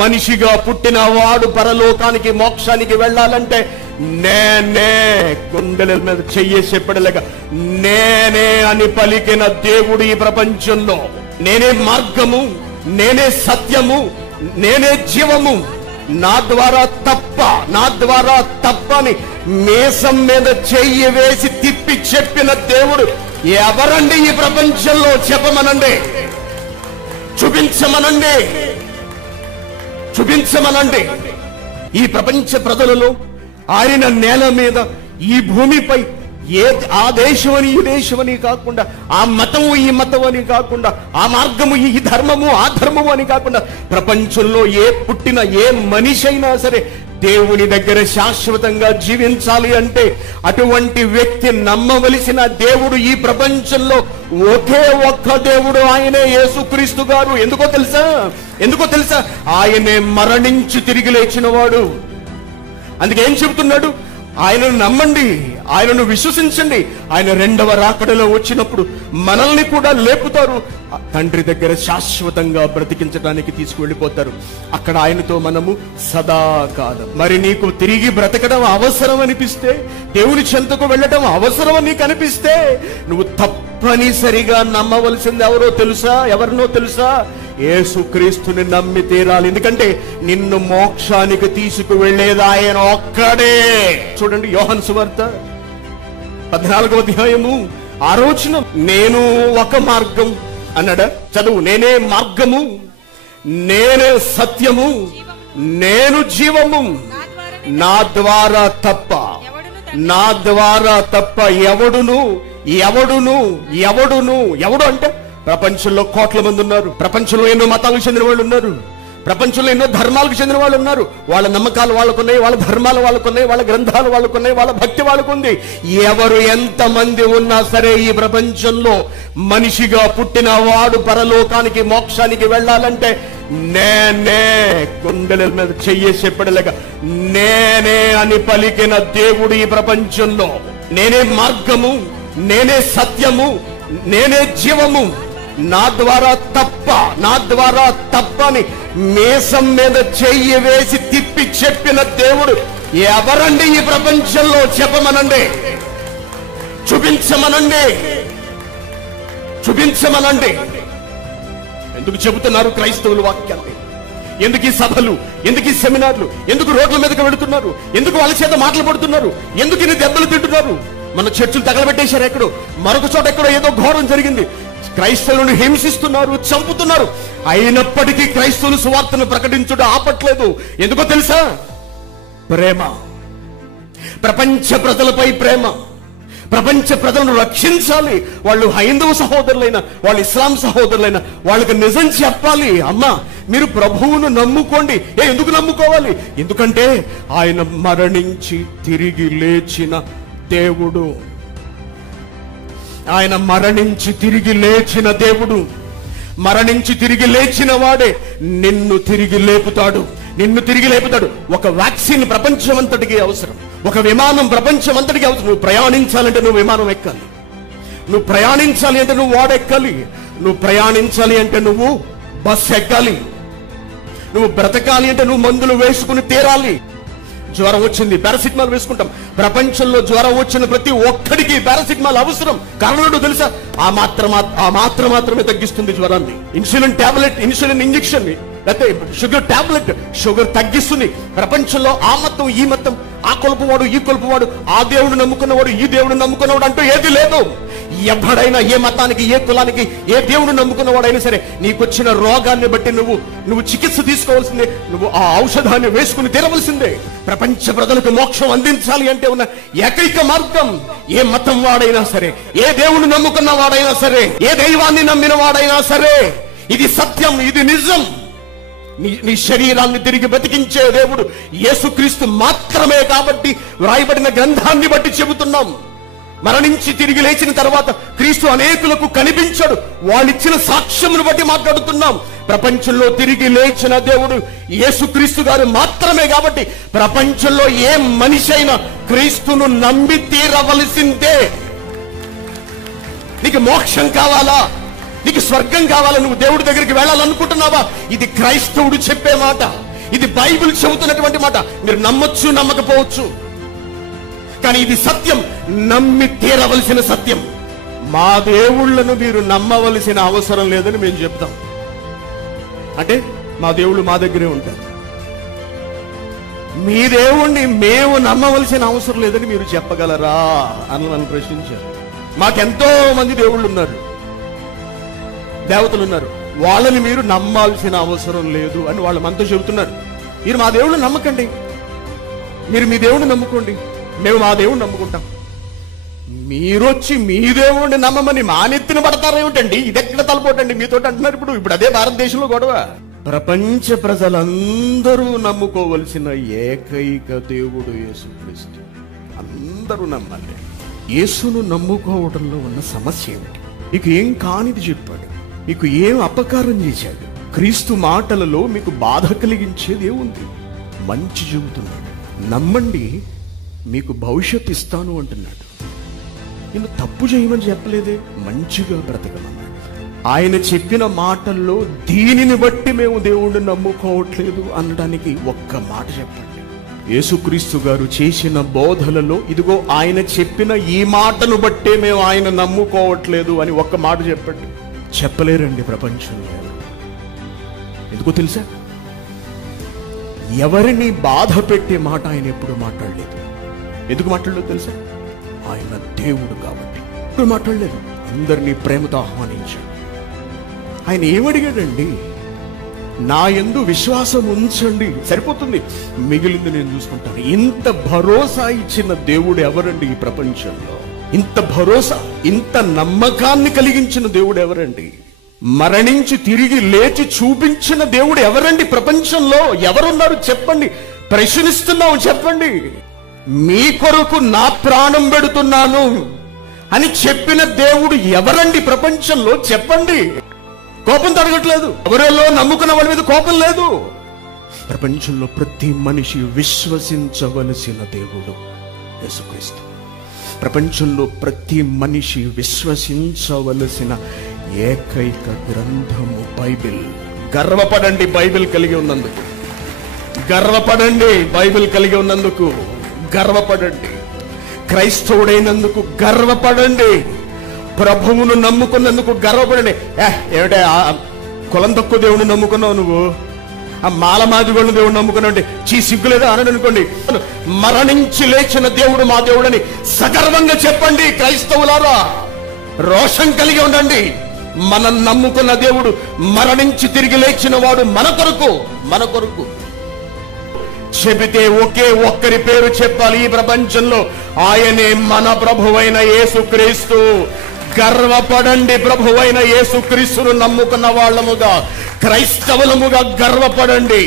మనిషిగా పుట్టిన వాడు పరలోకానికి మోక్షానికి వెళ్ళాలంటే నేనే, గుండెల మీద చెయ్యేసి ఎప్పటిలాగా నేనే అని పలికిన దేవుడు ఈ ప్రపంచంలో, నేనే మార్గము, నేనే సత్యము, నేనే జీవము, నా ద్వారా తప్ప అని మీసం మీద చెయ్యి వేసి తిప్పి చెప్పిన దేవుడు ఎవరండి ఈ ప్రపంచంలో? చెప్పమనండి, చూపించమనండి. ఈ ప్రపంచ ప్రజలలో ఆయన నేల మీద ఈ భూమిపై ఆ దేశమని ఈ దేశమని కాకుండా, ఆ మతము ఈ మతం అని కాకుండా, ఆ మార్గము ఈ ధర్మము ఆ ధర్మము అని కాకుండా, ప్రపంచంలో పుట్టిన ఏ మనిషి అయినా సరే దేవుని దగ్గర శాశ్వతంగా జీవించాలి అంటే అటువంటి వ్యక్తి నమ్మవలసిన దేవుడు ఈ ప్రపంచంలో ఒకే ఒక్క దేవుడు, ఆయనే యేసుక్రీస్తు గారు. ఎందుకో తెలుసా? ఆయనే మరణించి తిరిగి లేచిన వాడు. అందుకే ఏం చెబుతున్నాడు? ఆయనను నమ్మండి, ఆయనను విశ్వసించండి. ఆయన రెండవ రాకడలో వచ్చినప్పుడు మనల్ని కూడా లేపుతారు, తండ్రి దగ్గర శాశ్వతంగా బ్రతికించడానికి తీసుకువెళ్ళిపోతారు. అక్కడ ఆయనతో మనము సదాకాలం. మరి నీకు తిరిగి బ్రతకడం అవసరం అనిపిస్తే, దేవుని చెంతకు వెళ్ళటం అవసరం అని నీకు అనిపిస్తే, నువ్వు తప్పనిసరిగా నమ్మవలసింది ఎవరినో తెలుసా? యేసుక్రీస్తుని నమ్మి తీరాలి. ఎందుకంటే నిన్ను మోక్షానికి తీసుకువెళ్ళేది ఆయన ఒక్కడే. చూడండి, యోహాను సువార్త 14వ అధ్యాయము 6వ వచనం. నేను ఒక మార్గం అన్నాడా? చదువు. నేనే మార్గము, నేనే సత్యము, నేను జీవము, నా ద్వారా తప్ప ఎవడు అంటే ప్రపంచంలో కోట్ల మంది ఉన్నారు. ప్రపంచంలో ఎన్నో మతాలకు చెందిన వాళ్ళు ఉన్నారు. ప్రపంచంలో ఎన్నో ధర్మాలకు చెందిన వాళ్ళు ఉన్నారు. వాళ్ళ నమ్మకాలు వాళ్ళకున్నాయి, వాళ్ళ ధర్మాలు వాళ్ళకున్నాయి, వాళ్ళ గ్రంథాలు వాళ్ళకున్నాయి, వాళ్ళ భక్తి వాళ్ళకుంది. ఎవరు ఎంతమంది ఉన్నా సరే ఈ ప్రపంచంలో మనిషిగా పుట్టిన వాడు పరలోకానికి మోక్షానికి వెళ్ళాలంటే నేనే, గుండెల మీద చెయ్యేసి ఎప్పటిలాగా నేనే అని పలికిన దేవుడు ఈ ప్రపంచంలో, నేనే మార్గము, నేనే సత్యము, నేనే జీవము, నా ద్వారా తప్ప అని మీసం మీద చెయ్యి వేసి తిప్పి చెప్పిన దేవుడు ఎవరండి ఈ ప్రపంచంలో? చెప్పమనండి, చూపించమనండి. ఎందుకు చెబుతున్నారు క్రైస్తవులు వాక్యాన్ని? ఎందుకు ఈ సభలు, ఎందుకు ఈ సెమినార్లు, ఎందుకు రోడ్ల మీదకి వెళుతున్నారు? ఎందుకు వాళ్ళ చేత మాటలు పడుతున్నారు? ఎందుకు ఇన్ని దెబ్బలు తింటున్నారు? మన చర్చలు తగలబెట్టేశారు. ఎక్కడో మరొక చోట ఎక్కడో ఏదో ఘోరం జరిగింది. క్రైస్తవులను హింసిస్తున్నారు, చంపుతున్నారు. అయినప్పటికీ క్రైస్తవులు సువార్తను ప్రకటించుట ఆపట్లేదు. ఎందుకో తెలుసా? ప్రేమ, ప్రపంచ ప్రజలపై ప్రేమ. ప్రపంచ ప్రజలను రక్షించాలి. వాళ్ళు హైందవ సహోదరులైన, వాళ్ళు ఇస్లాం సహోదరులైన, వాళ్ళకి నిజం చెప్పాలి. అమ్మా, మీరు ప్రభువును నమ్ముకోండి. ఎందుకు నమ్ముకోవాలి? ఎందుకంటే ఆయన మరణించి తిరిగి లేచిన దేవుడు. ఆయన మరణించి తిరిగి లేచిన దేవుడు. మరణించి తిరిగి లేచిన వాడే నిన్ను తిరిగి లేపుతాడు. ఒక వ్యాక్సిన్ ప్రపంచమంతటికి అవసరం. ఒక విమానం ప్రపంచమంతటికి అవసరం. నువ్వు ప్రయాణించాలంటే నువ్వు విమానం ఎక్కాలి. నువ్వు ప్రయాణించాలి అంటే నువ్వు వాడెక్కాలి. నువ్వు ప్రయాణించాలి అంటే నువ్వు బస్సు ఎక్కాలి. నువ్వు బ్రతకాలి అంటే నువ్వు మందులు వేసుకుని తీరాలి. జ్వరం వచ్చింది, పారాసిటమాల్ వేసుకుంటాం. ప్రపంచంలో జ్వరం వచ్చిన ప్రతి ఒక్కడికి పారాసిటమాల్ అవసరం. కారణం తెలుసా? ఆ మాత్రమే తగ్గిస్తుంది జ్వరాన్ని. ఇన్సులిన్ టాబ్లెట్, ఇన్సులిన్ ఇంజెక్షన్, లేకపోతే షుగర్ టాబ్లెట్, షుగర్ తగ్గిస్తుంది. ప్రపంచంలో ఆ మతం ఈ మతం, ఆ కొలుపువాడు ఈ కొలుపువాడు, ఆ దేవుడు నమ్ముకున్నవాడు ఈ దేవుడు నమ్ముకున్నవాడు అంటూ ఏది లేదు. ఎవడైనా ఏ మతానికి, ఏ కులానికి, ఏ దేవుడు నమ్ముకున్నవాడైనా సరే నీకొచ్చిన రోగాన్ని బట్టి నువ్వు చికిత్స తీసుకోవాల్సిందే. నువ్వు ఆ ఔషధాన్ని వేసుకుని తీరవలసిందే. ప్రపంచ ప్రజలకు మోక్షం అందించాలి అంటే ఉన్న ఏకైక మార్గం, ఏ మతం వాడైనా సరే, ఏ దేవుడు నమ్ముకున్న వాడైనా సరే, ఏ దైవాన్ని నమ్మిన వాడైనా సరే, ఇది సత్యం, ఇది నిజం. నీ శరీరాన్ని తిరిగి బతికించే దేవుడు యేసుక్రీస్తు మాత్రమే. కాబట్టి వ్రాయబడిన గ్రంథాన్ని బట్టి చెబుతున్నాం. మరణించి తిరిగి లేచిన తర్వాత క్రీస్తు అనేకులకు కనిపించాడు. వాళ్ళిచ్చిన సాక్ష్యమును బట్టి మాట్లాడుతున్నాం. ప్రపంచంలో తిరిగి లేచిన దేవుడు యేసుక్రీస్తు గారు మాత్రమే. కాబట్టి ప్రపంచంలో ఏ మనిషి అయినా క్రీస్తును నమ్మి తీరవలసిందే. నీకు మోక్షం కావాలా? నీకు స్వర్గం కావాలా, నువ్వు దేవుడి దగ్గరికి వెళ్ళాలనుకుంటున్నావా? ఇది క్రైస్తవుడు చెప్పే మాట, ఇది బైబిల్ చెబుతున్నటువంటి మాట. మీరు నమ్మొచ్చు, నమ్మకపోవచ్చు, కానీ ఇది సత్యం, నమ్మి తీరవలసిన సత్యం. మా దేవుళ్ళను మీరు నమ్మవలసిన అవసరం లేదని మేము చెప్తాం. అంటే మా దేవుళ్ళు మా దగ్గరే ఉంటారు, మీ దేవుణ్ణి మేము నమ్మవలసిన అవసరం లేదని మీరు చెప్పగలరా అని నన్ను ప్రశ్నించారు. మాకెంతో మంది దేవుళ్ళు ఉన్నారు, దేవతలు ఉన్నారు, వాళ్ళని మీరు నమ్మాల్సిన అవసరం లేదు అని వాళ్ళు మనతో చెబుతున్నారు. మీరు మా దేవుళ్ళు నమ్మకండి, మీరు మీ దేవుడిని నమ్ముకోండి, మేము మా దేవుడిని నమ్ముకుంటాం. మీరొచ్చి మీ దేవుడిని నమ్మమని మా నెత్తిన పడతారేమిటండి? ఇదెక్కడ తలపోటండి మీతో అంటున్నారు. ఇప్పుడు అదే భారతదేశంలో గొడవ. ప్రపంచ ప్రజలందరూ నమ్ముకోవలసిన ఏకైక దేవుడు యేసుక్రీస్తు. అందరూ నమ్మాలి. యేసును నమ్ముకోవడంలో ఉన్న సమస్య ఏమిటి? మీకు ఏం కానిది చెప్పాడు, మీకు ఏం అపకారం చేశాడు? క్రీస్తు మాటలలో మీకు బాధ కలిగించేది ఏముంది? మంచి చెబుతున్నాడు, నమ్మండి మీకు భవిష్యత్తు ఇస్తాను అంటున్నాడు. నేను తప్పు చేయమని చెప్పలేదే, మంచిగా బ్రతకమన్నాడు. ఆయన చెప్పిన మాటల్లో దీనిని బట్టి మేము దేవుణ్ణి నమ్ముకోవట్లేదు అనడానికి ఒక్క మాట చెప్పండి. యేసుక్రీస్తు గారు చేసిన బోధలలో ఇదిగో ఆయన చెప్పిన ఈ మాటను బట్టే మేము ఆయన నమ్ముకోవట్లేదు అని ఒక్క మాట చెప్పండి. చెప్పలేరండి ప్రపంచంలో. ఎందుకో తెలుసా? ఎవరిని బాధ పెట్టే మాట ఆయన ఎప్పుడు మాట్లాడలేదు. ఎందుకు మాట్లాడలేదు తెలుసా? ఆయన దేవుడు కాబట్టి ఎప్పుడు మాట్లాడలేదు. అందరినీ ప్రేమతో ఆహ్వానించాడు. ఆయన ఏమడిగాడండి? నా యందు విశ్వాసం ఉంచండి, సరిపోతుంది, మిగిలింది నేను చూసుకుంటాను. ఇంత భరోసా ఇచ్చిన దేవుడు ఎవరండి ఈ ప్రపంచంలో? ఇంత భరోసా, ఇంత నమ్మకాన్ని కలిగించిన దేవుడు ఎవరండి? మరణించి తిరిగి లేచి చూపించిన దేవుడు ఎవరండి ప్రపంచంలో? ఎవరున్నారు చెప్పండి? ప్రశ్నిస్తున్నావు చెప్పండి. మీ కొరకు నా ప్రాణం పెడుతున్నాను అని చెప్పిన దేవుడు ఎవరండి ప్రపంచంలో చెప్పండి. కోపం తరగట్లేదు, ఎవరిలో నమ్ముకున్న వాళ్ళ మీద కోపం లేదు. ప్రపంచంలో ప్రతి మనిషి విశ్వసించవలసిన దేవుడు యేసుక్రీస్తు. ప్రపంచంలో ప్రతి మనిషి విశ్వసించవలసిన ఏకైక గ్రంథము బైబిల్. గర్వపడండి బైబిల్ కలిగి ఉన్నందుకు, గర్వపడండి బైబిల్ కలిగి ఉన్నందుకు, గర్వపడండి క్రైస్తవుడైనందుకు, గర్వపడండి ప్రభువును నమ్ముకున్నందుకు గర్వపడండి. ఏమిటే కులం తక్కువ దేవుడిని నమ్ముకున్నావు నువ్వు, ఆ మాలమాదిగోళ్ళ దేవుడిని నమ్ముకున్నావు, సిగ్గులేదా అని అనుకోండి. మరణించి లేచిన దేవుడు మా దేవుడని సగర్వంగా చెప్పండి క్రైస్తవులారా. రోషం కలిగి ఉండండి. మనం నమ్ముకున్న దేవుడు మరణించి తిరిగి లేచిన వాడు మన కొరకు చెబితే ఒకే ఒక్కరి పేరు చెప్పాలి ఈ ప్రపంచంలో, ఆయనే మన ప్రభువైన యేసుక్రీస్తు. గర్వపడండి ప్రభువైన యేసుక్రీస్తును నమ్ముకున్న వాళ్ళముగా, క్రైస్తవులముగా గర్వపడండి.